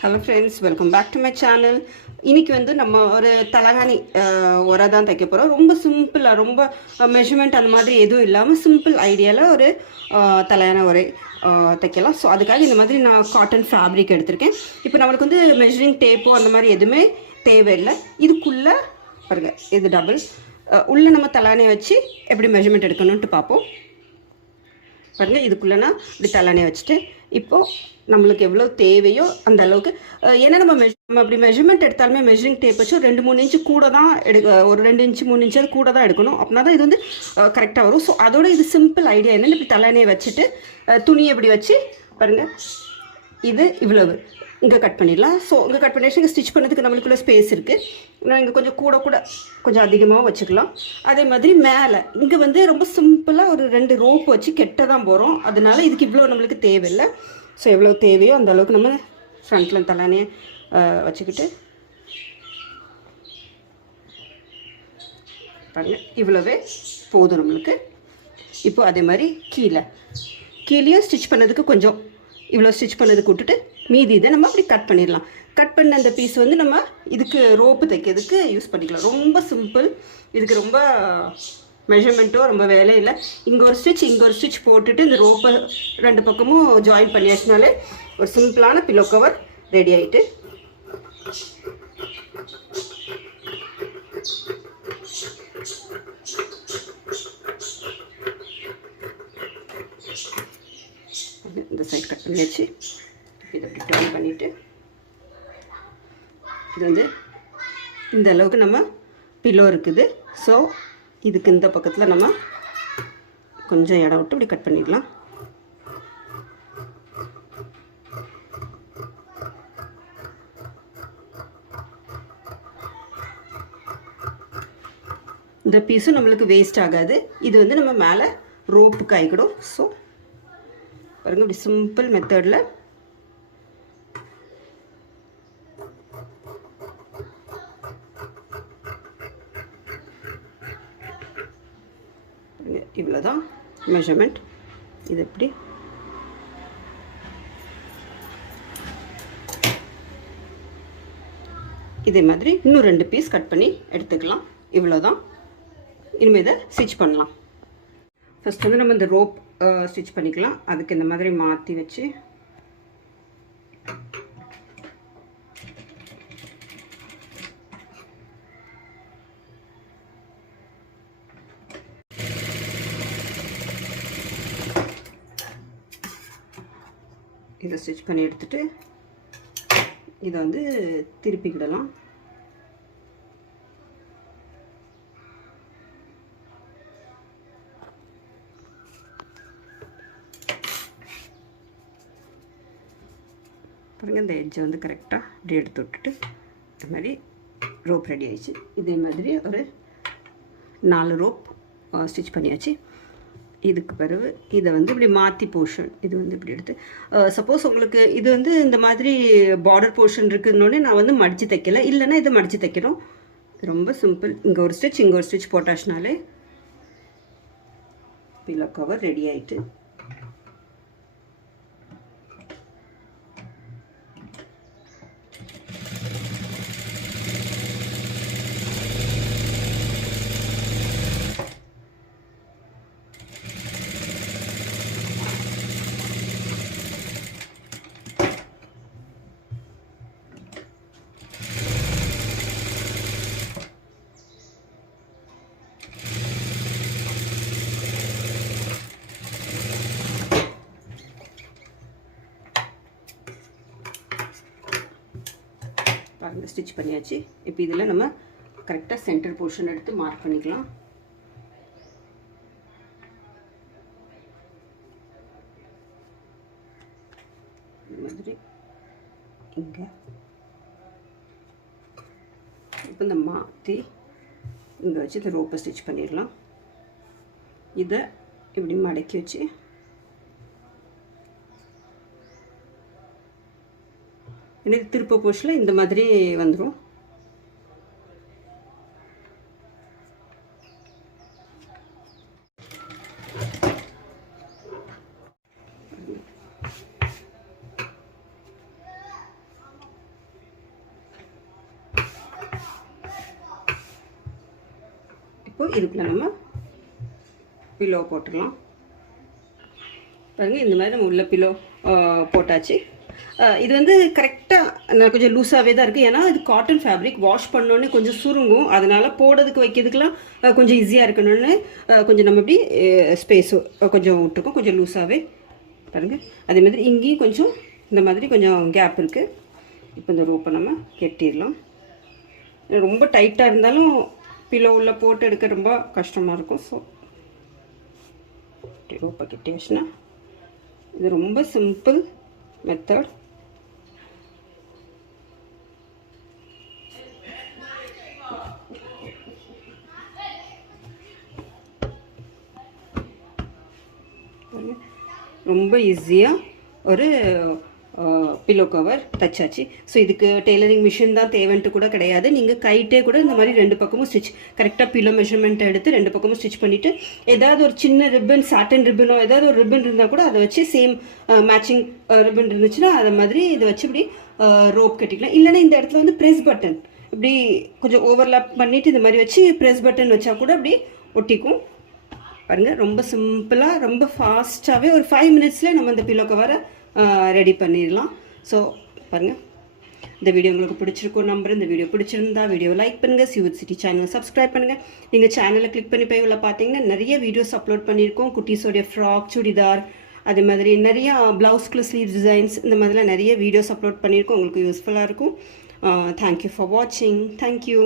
Hello friends welcome back to my channel இன்னைக்கு வந்து நம்ம ஒரு தலகாணி உரை தான் தைக்க போகிறோம் ரொம்ப சிம்பிளாக ரொம்ப மெஷர்மெண்ட் அந்த மாதிரி எதுவும் இல்லாமல் சிம்பிள் ஐடியாவில் ஒரு தலையான உரை தைக்கலாம். ஸோ அதுக்காக இந்த மாதிரி நான் காட்டன் ஃபேப்ரிக் எடுத்திருக்கேன். இப்போ நம்மளுக்கு வந்து மெஷரிங் டேப்போ அந்த மாதிரி எதுவுமே தேவையில்லை. இதுக்குள்ளே பாருங்க இது டபுள் உள்ளே நம்ம தலானியை வச்சு எப்படி மெஷர்மெண்ட் எடுக்கணுன்ட்டு பார்ப்போம். பாருங்கள் இதுக்குள்ளே நான் இப்படி தலானியை வச்சுட்டு இப்போது நம்மளுக்கு எவ்வளோ தேவையோ அந்த அளவுக்கு ஏன்னா நம்ம மெஷ் நம்ம அப்படி மெஷர்மெண்ட் எடுத்தாலுமே மெஷரிங் டேப் வச்சு ரெண்டு மூணு இன்ச்சு கூட தான் எடுக்க ஒரு ரெண்டு இன்ச்சு மூணு இன்ச்சு கூட தான் எடுக்கணும். அப்படின்னா தான் இது வந்து கரெக்டாக வரும். ஸோ அதோட இது சிம்பிள் ஐடியா என்னென்னு இப்படி தலானியை வச்சுட்டு துணியை இப்படி வச்சு பாருங்கள் இது இவ்வளவு. இங்கே கட் பண்ணிடலாம். ஸோ இங்கே கட் பண்ணிட்டு இங்கே ஸ்டிச் பண்ணதுக்கு நம்மளுக்குள்ள ஸ்பேஸ் இருக்குது நான் இங்கே கொஞ்சம் கூட கூட கொஞ்சம் அதிகமாக வச்சுக்கலாம். அதே மாதிரி மேலே. இங்கே வந்து ரொம்ப சிம்பிளாக ஒரு ரெண்டு ரோப் வச்சு கெட்ட தான் போகிறோம் அதனால இதுக்கு இவ்வளோ நம்மளுக்கு தேவையில்லை. ஸோ எவ்வளோ தேவையோ அந்த அளவுக்கு நம்ம ஃப்ரண்ட்டில் தலானே வச்சுக்கிட்டு பாருங்க இவ்வளவே போதும் நம்மளுக்கு. இப்போ அதே மாதிரி கீழே. கீழேயும் ஸ்டிச் பண்ணதுக்கு கொஞ்சம். இவ்வளோ ஸ்டிச் பண்ணதுக்கு விட்டுட்டு மீதி இதை நம்ம அப்படி கட் பண்ணிடலாம். கட் பண்ண அந்த பீஸ் வந்து நம்ம இதுக்கு ரோப்பு தைக்கிறதுக்கு யூஸ் பண்ணிக்கலாம். ரொம்ப சிம்பிள் இதுக்கு ரொம்ப மெஷர்மெண்ட்டும் ரொம்ப வேலை இல்லை. இங்கே ஒரு ஸ்டிச் இங்கே ஒரு ஸ்டிச் போட்டுட்டு இந்த ரோப்பை ரெண்டு பக்கமும் ஜாயின் பண்ணியாச்சுனாலே ஒரு சிம்பிளான பில்லோ கவர் ரெடி ஆகிட்டு இந்த சைட் கட் பண்ணியாச்சு. இதை இப்படி டர்ன் பண்ணிவிட்டு இது வந்து இந்த அளவுக்கு நம்ம பில்லோ இருக்குது. ஸோ இதுக்கு இந்த பக்கத்தில் நம்ம கொஞ்சம் இடம் விட்டு இப்படி கட் பண்ணிடலாம். இந்த பீஸும் நம்மளுக்கு வேஸ்ட் ஆகாது. இது வந்து நம்ம மேலே ரோப்புக்கு ஆகிக்கிடும் ஸோ பாருங்க இப்படி சிம்பிள் மெத்தடில் இவ்வளோ தான் மெஷர்மெண்ட் இது எப்படி? இதே மாதிரி இன்னும் ரெண்டு பீஸ் கட் பண்ணி எடுத்துக்கலாம். இவ்வளோ தான் இனிமேல் இதை ஸ்டிச் பண்ணலாம். ஃபஸ்ட் வந்து நம்ம இந்த ரோப் ஸ்டிச் பண்ணிக்கலாம். அதுக்கு இந்த மாதிரி மாற்றி வச்சு. இதை ஸ்டிச் பண்ணி எடுத்துட்டு இதை வந்து திருப்பிக்கிடலாம். பாருங்கள் இந்த எட்ஜை வந்து கரெக்டாக இப்படி எடுத்து விட்டுட்டு இந்த மாதிரி ரோப் ரெடி ஆயிடுச்சு. இதே மாதிரி ஒரு நாலு ரோப் ஸ்டிச் பண்ணியாச்சு. இதுக்கு பிறகு இதை வந்து இப்படி மாற்றி போர்ஷன் இது வந்து இப்படி எடுத்து சப்போஸ் உங்களுக்கு இது வந்து இந்த மாதிரி பார்டர் போர்ஷன் இருக்குதுன்னொடனே நான் வந்து மடித்து தைக்கலை. இல்லைன்னா இதை மடித்து தைக்கிறோம் ரொம்ப சிம்பிள் இங்கே ஒரு ஸ்டிச் இங்கே ஒரு ஸ்டிச் போட்டாச்சுனாலே பில்லோ கவர் ரெடி ஆகிட்டு பாருங்கள் ஸ்டிச் பண்ணியாச்சு. இப்போ இதில் நம்ம கரெக்டாக சென்டர் போர்ஷன் எடுத்து மார்க் பண்ணிக்கலாம். இந்த மாதிரி இங்கே. இப்போ இந்த மாற்றி இங்கே வச்சு இந்த ரோப்பை ஸ்டிச் பண்ணிடலாம். இதை இப்படி மடக்கி வச்சு எனக்கு திருப்ப போஷில் இந்த மாதிரி வந்துடும் இப்போ இதுக்குள்ள நம்ம பிலோ போட்டுடலாம் பாருங்கள் இந்த மாதிரி நம்ம உள்ள பிலோ போட்டாச்சு. இது வந்து கரெக்டாக நான் கொஞ்சம் லூஸாகவே தான் இருக்குது ஏன்னா இது காட்டன் ஃபேப்ரிக் வாஷ் பண்ணோன்னே கொஞ்சம் சுருங்கும். அதனால் போடுறதுக்கு வைக்கிறதுக்கெலாம் கொஞ்சம் ஈஸியாக இருக்கணும்னு கொஞ்சம் நம்ம இப்படி ஸ்பேஸு கொஞ்சம் விட்ருக்கோம் கொஞ்சம் லூஸாகவே பாருங்கள் அதே மாதிரி இங்கேயும் கொஞ்சம் இந்த மாதிரி கொஞ்சம் கேப் இருக்குது இப்போ இந்த ரோப்பை நம்ம கெட்டிடலாம். ரொம்ப டைட்டாக இருந்தாலும் பிலோ உள்ளே போட்டு எடுக்க ரொம்ப கஷ்டமாக இருக்கும். ஸோ ரோப்பை கெட்டியாச்சுன்னா இது ரொம்ப சிம்பிள் method. ரொம்ப ஈஸியாக ஒரு பில்லோ கவர் தச்சாச்சு. ஸோ இதுக்கு டெய்லரிங் மிஷின் தான் தேவைன்ட்டு கூட கிடையாது. நீங்கள் கைட்டே கூட இந்த மாதிரி ரெண்டு பக்கமும் ஸ்டிச் கரெக்டாக பில்லோ மெஷர்மெண்ட் எடுத்து ரெண்டு பக்கமும் ஸ்டிச் பண்ணிவிட்டு ஏதாவது ஒரு சின்ன ரிப்பன் சாட்டன் ரிப்பனோ ஏதாவது ஒரு ரிப்பன் இருந்தால் கூட அதை வச்சு சேம் மேட்சிங் ரிப்பன் இருந்துச்சுன்னா அதை மாதிரி இதை வச்சு இப்படி ரோப் கட்டிக்கலாம். இல்லைன்னா இந்த இடத்துல வந்து ப்ரெஸ் பட்டன் இப்படி கொஞ்சம் ஓவர்லாப் பண்ணிவிட்டு இந்த மாதிரி வச்சு ப்ரெஸ் பட்டன் வச்சா கூட அப்படி ஒட்டிக்கும். பாருங்கள் ரொம்ப சிம்பிளாக ரொம்ப ஃபாஸ்ட்டாகவே ஒரு ஃபைவ் மினிட்ஸ்லேயே நம்ம இந்த பில்லோ கவரை ரெடி பண்ணிடலாம். ஸோ பாருங்கள் இந்த வீடியோ உங்களுக்கு பிடிச்சிருக்கும் நம்பர் இந்த வீடியோ பிடிச்சிருந்தா வீடியோ லைக் பண்ணுங்கள் சிவத் சிட்டி சேனலை சப்ஸ்கிரைப் பண்ணுங்கள் நீங்கள் சேனலை கிளிக் பண்ணி போய் உள்ள பார்த்தீங்கன்னா நிறைய வீடியோஸ் அப்லோட் பண்ணியிருக்கோம். குட்டீஸோடைய ஃப்ராக் சுடிதார் அதே மாதிரி நிறையா ப்ளவுஸ்க்குள்ள ஸ்லீவ் டிசைன்ஸ் இந்த மாதிரிலாம் நிறைய வீடியோஸ் அப்லோட் பண்ணியிருக்கோம். உங்களுக்கு யூஸ்ஃபுல்லாக இருக்கும். தேங்க்யூ ஃபார் வாட்சிங் தேங்க்யூ